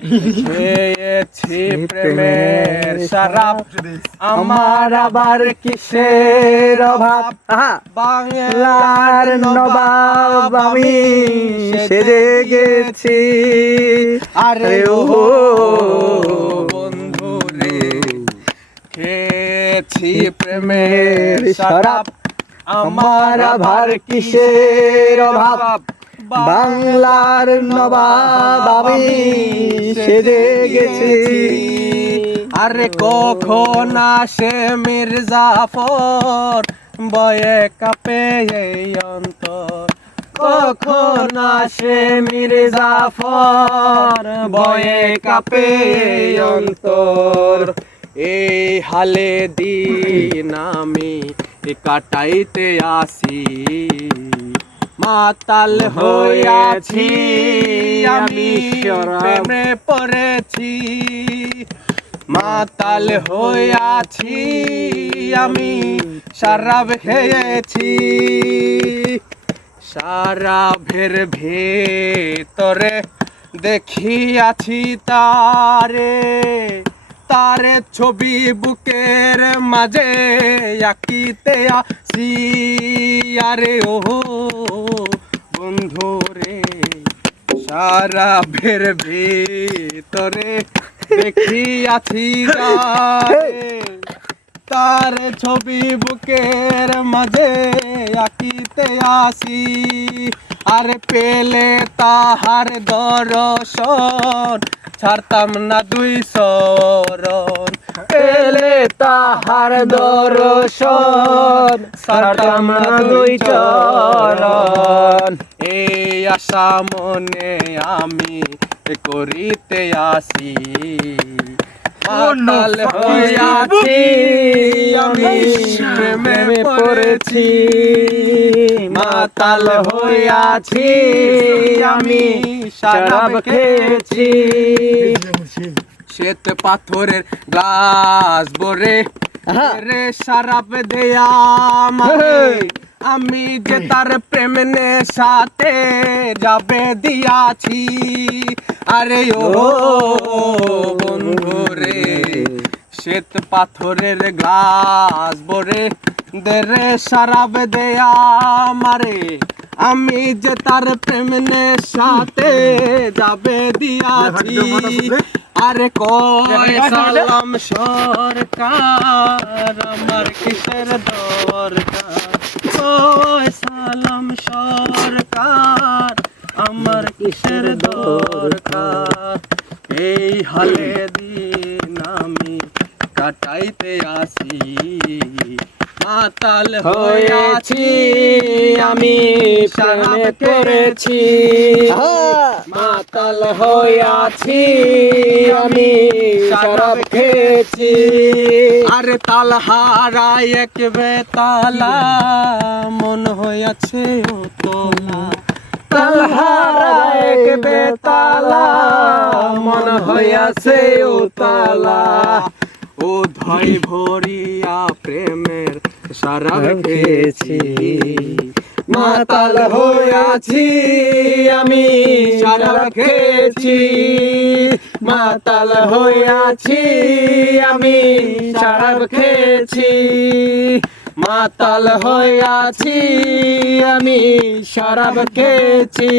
খেয়েছি প্রেমের শরাব, আমার আবার কিসের অভাব। বাংলার নবাব আমি সেজে গেছি। আরে ও বন্ধু রে, খেয়েছি প্রেমের শরাব, আমার আবার কিসের অভাব। বাংলার নবাব আমি সেজে গেছি। আরে কখন আসে মির্জাফর, বয়ে কাঁপে এই অন্তর। কখন আসে মির্জাফর, বয়ে কাঁপে এই অন্তর। এই হালে দিন আমি কাটাইতে আসি, মাতাল হইয়াছি আমি প্রেমে পড়েছি। মাতাল হইয়াছি আমি শরাব খেয়েছি। শরাবের ভেতরে দেখিয়াছি তারে, তারে ছবি বুকের মাঝে আঁকিতে আসি। আরে ও বন্ধু রে, শরাবের ভিতরে দেখিয়াছি তারে, তার ছবি বুকের মাঝে আঁকিতে আসি। আর পেলে তাহার দর্শন, ছাড়তাম না দুই শরণ। পেলে তাহার দর্শন, ছাড়তাম না দুই চরণ। এই আশা মনে আমি করিতে আসি, মাতাল হইয়াছি আমি প্রেমে পড়েছি। মাতাল হইয়াছি আমি শরাব খেয়েছি। শ্বেত পাথরের গ্লাস ভরে রে শরাব দেয়া আমারে, আমি যে তার প্রেম নেশাতে যাবে দিয়াছি। আরে ও বন্ধু রে, শ্বেত পাথরের গ্লাস ভরে রে শরাব দেয়া আমারে, আমি যে তার প্রেম নেশাতে যাবে দিয়াছি। আরে কয় সালাম সরকার, আমার কিসের দরকার। কয় সালাম সরকার, আমার কিসের দরকার। এই হালে দিন আমি কাটাইতে আসি, মাতাল হইয়াছি আমি শরাব করেছি। মাতাল হইয়াছি আমি শরাব খেয়েছি। আরে তাল হারায় এক বেতালা, মন হইয়াছে ও তোলা। তাল হারায় এক বেতালা, মন হইয়াছে ও তালা। ও ধয় ভরিয়া প্রেমের শরাব খেয়েছি, মাতাল হইয়াছি আমি শরাব খেয়েছি। মাতাল হইয়াছি আমি শরাব খেয়েছি। মাতাল হইয়াছি আমি শরাব খেয়েছি।